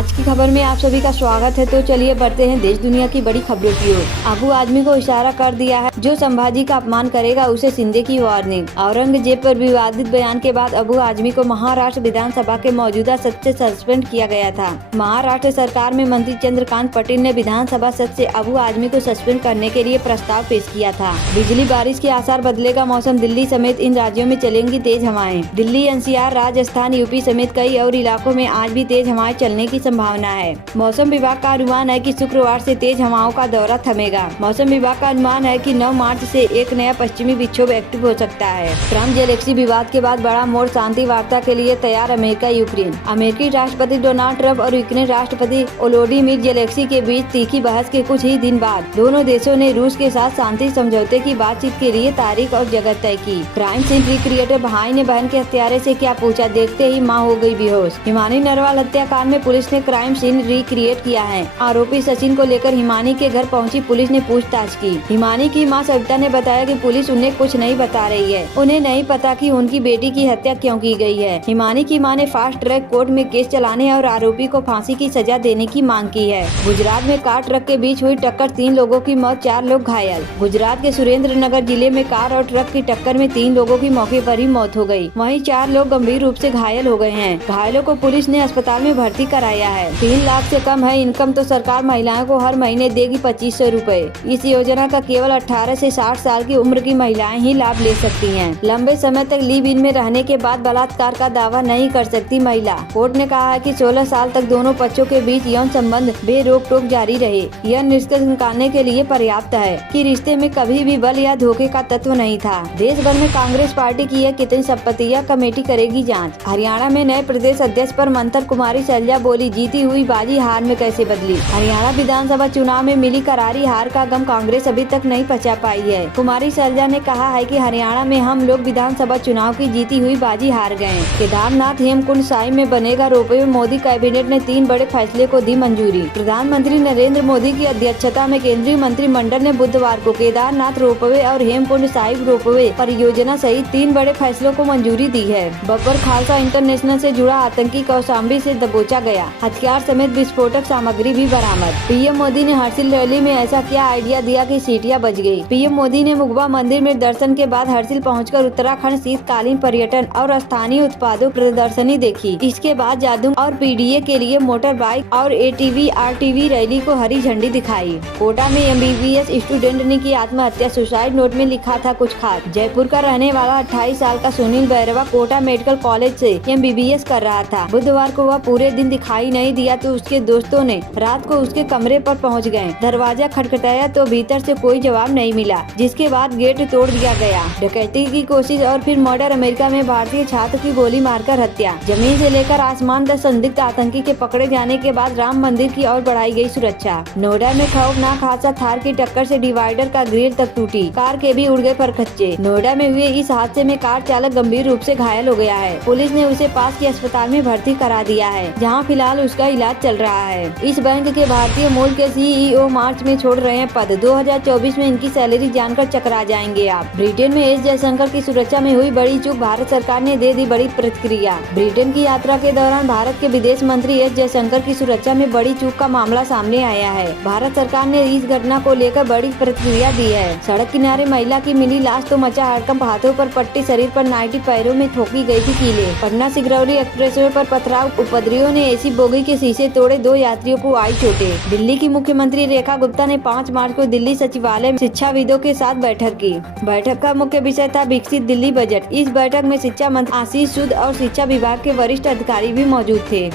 आज की खबर में आप सभी का स्वागत है। तो चलिए बढ़ते हैं देश दुनिया की बड़ी खबरों की ओर। अबू आजमी को इशारा कर दिया है, जो संभाजी का अपमान करेगा उसे शिंदे की वार्निंग। औरंगजेब पर विवादित बयान के बाद अबू आजमी को महाराष्ट्र विधानसभा के मौजूदा सत्र से सस्पेंड किया गया था। महाराष्ट्र सरकार में मंत्री चंद्रकांत पटेल ने विधानसभा सत्र से अबू आजमी को सस्पेंड करने के लिए प्रस्ताव पेश किया था। बिजली बारिश के आसार, बदलेगा मौसम। दिल्ली समेत इन राज्यों में चलेंगी तेज हवाएं। दिल्ली, एनसीआर, राजस्थान, यूपी समेत कई और इलाकों में आज भी तेज हवाएं चलने की संभावना है। मौसम विभाग का अनुमान है कि शुक्रवार से तेज हवाओं का दौरा थमेगा। मौसम विभाग का अनुमान है कि 9 मार्च से एक नया पश्चिमी विक्षोभ एक्टिव हो सकता है। ट्रम्प जेलेक्सी विवाद के बाद बड़ा मोड़, शांति वार्ता के लिए तैयार अमेरिका यूक्रेन। अमेरिकी राष्ट्रपति डोनाल्ड ट्रम्प और यूक्रेन राष्ट्रपति वोलोडिमीर जेलेक्सी के बीच तीखी बहस के कुछ ही दिन बाद दोनों देशों ने रूस के साथ शांति समझौते की बातचीत के लिए तारीख और जगह तय की। क्राइम सीन रिक्रिएटर भाई ने बहन के हत्यारे से क्या पूछा, देखते ही मां हो गई बेहोश। हिमानी नरवाल हत्याकांड में पुलिस ने क्राइम सीन रिक्रिएट किया है। आरोपी सचिन को लेकर हिमानी के घर पहुंची पुलिस ने पूछताछ की। हिमानी की मां सविता ने बताया कि पुलिस उन्हें कुछ नहीं बता रही है। उन्हें नहीं पता कि उनकी बेटी की हत्या क्यों की गई है। हिमानी की मां ने फास्ट ट्रैक कोर्ट में केस चलाने और आरोपी को फांसी की सजा देने की मांग की है। गुजरात में कार ट्रक के बीच हुई टक्कर, 3 लोगों की मौत, 4 लोग घायल। गुजरात के सुरेंद्रनगर जिले में कार और ट्रक की टक्कर में 3 लोगों की मौके पर ही मौत हो गई। वहीं 4 लोग गंभीर रूप से घायल हो गए हैं। घायलों को पुलिस ने अस्पताल में भर्ती कराया है। 3 लाख से कम है इनकम तो सरकार महिलाओं को हर महीने देगी 2500 रूपए। इस योजना का केवल 18 से 60 साल की उम्र की महिलाएं ही लाभ ले सकती हैं। लंबे समय तक लिव इन में रहने के बाद बलात्कार का दावा नहीं कर सकती महिला। कोर्ट ने कहा है कि 16 साल तक दोनों पक्षों के बीच यौन संबंध बेरोक टोक जारी रहे। यह निष्कर्ष निकालने के लिए पर्याप्त है कि रिश्ते में कभी भी बल या धोखे का तत्व नहीं था। देश भर में कांग्रेस पार्टी की यह कितनी संपत्तियां कमेटी करेगी जांच। हरियाणा में नए प्रदेश अध्यक्ष पर मंथन, कुमारी शैलजा बोली, जीती हुई बाजी हार में कैसे बदली। हरियाणा विधानसभा चुनाव में मिली करारी हार का गम कांग्रेस अभी तक नहीं पचा पाई है। कुमारी शैलजा ने कहा है कि हरियाणा में हम लोग विधानसभा चुनाव की जीती हुई बाजी हार गए। केदारनाथ हेमकुंड साहिब में बनेगा रोपवे, मोदी कैबिनेट ने 3 बड़े फैसले को दी मंजूरी। प्रधानमंत्री नरेंद्र मोदी की अध्यक्षता में केंद्रीय मंत्रिमंडल ने बुधवार को केदारनाथ रोपवे और हेमकुंड साहिब रोपवे परियोजना सहित 3 बड़े फैसलों को मंजूरी दी है। बब्बर खालसा इंटरनेशनल से जुड़ा आतंकी कौशाम्बी से दबोचा गया, हथियार समेत विस्फोटक सामग्री भी बरामद। पीएम मोदी ने हर्षिल रैली में ऐसा क्या आइडिया दिया कि सीटियां बज गई। पीएम मोदी ने मुगबा मंदिर में दर्शन के बाद हर्षिल पहुंचकर उत्तराखंड शीतकालीन पर्यटन और स्थानीय उत्पादों प्रदर्शनी देखी। इसके बाद जादू और पीडीए के लिए मोटर बाइक और एटीवी आरटीवी रैली को हरी झंडी दिखाई। कोटा में एमबीबीएस स्टूडेंट ने की आत्महत्या, सुसाइड नोट में लिखा था कुछ खास। जयपुर का रहने वाला 28 साल का सुनील बैरवा कोटा मेडिकल कॉलेज से एमबीबीएस कर रहा था। बुधवार को वह पूरे दिन दिखाई नहीं दिया तो उसके दोस्तों ने रात को उसके कमरे पर पहुंच गए। दरवाजा खटखटाया तो भीतर से कोई जवाब नहीं मिला, जिसके बाद गेट तोड़ दिया गया। डकैती की कोशिश और फिर मर्डर। अमेरिका में भारतीय छात्र की गोली मारकर हत्या। जमीन से लेकर आसमान तक संदिग्ध आतंकी के पकड़े जाने के बाद राम मंदिर की ओर बढ़ाई गई सुरक्षा। नोएडा में खौफनाक हादसा, थार की टक्कर से डिवाइडर का ग्रिल तक टूटी, कार के भी उड़ गए परखच्चे। नोएडा में हुए इस हादसे में कार चालक गंभीर रूप से घायल हो गया है। पुलिस ने उसे पास के अस्पताल में भर्ती करा दिया है, जहां फिलहाल उसका इलाज चल रहा है। इस बैंक के भारतीय मूल के सीईओ मार्च में छोड़ रहे हैं पद। 2024 में इनकी सैलरी जानकर चकरा जाएंगे आप। ब्रिटेन में एस जयशंकर की सुरक्षा में हुई बड़ी चूक, भारत सरकार ने दे दी बड़ी प्रतिक्रिया। ब्रिटेन की यात्रा के दौरान भारत के विदेश मंत्री एस जयशंकर की सुरक्षा में बड़ी चूक का मामला सामने आया है। भारत सरकार ने इस घटना को लेकर बड़ी प्रतिक्रिया दी है। सड़क किनारे महिला की मिली लाश तो मचा हड़कंप, हाथों पर पट्टी, शरीर पर नाइटी, पैरों में ठोकी गई थी कीले। पटना सिगरौली एक्सप्रेसवे पर पथराव, उपद्रवियों ने एसी बोगी के शीशे तोड़े, 2 यात्रियों को आई चोटें। दिल्ली की मुख्यमंत्री रेखा गुप्ता ने 5 मार्च को दिल्ली सचिवालय में शिक्षाविदों के साथ बैठक की। बैठक का मुख्य विषय था विकसित दिल्ली बजट। इस बैठक में शिक्षा मंत्री आशीष सूद और शिक्षा विभाग के वरिष्ठ अधिकारी भी मौजूद थे।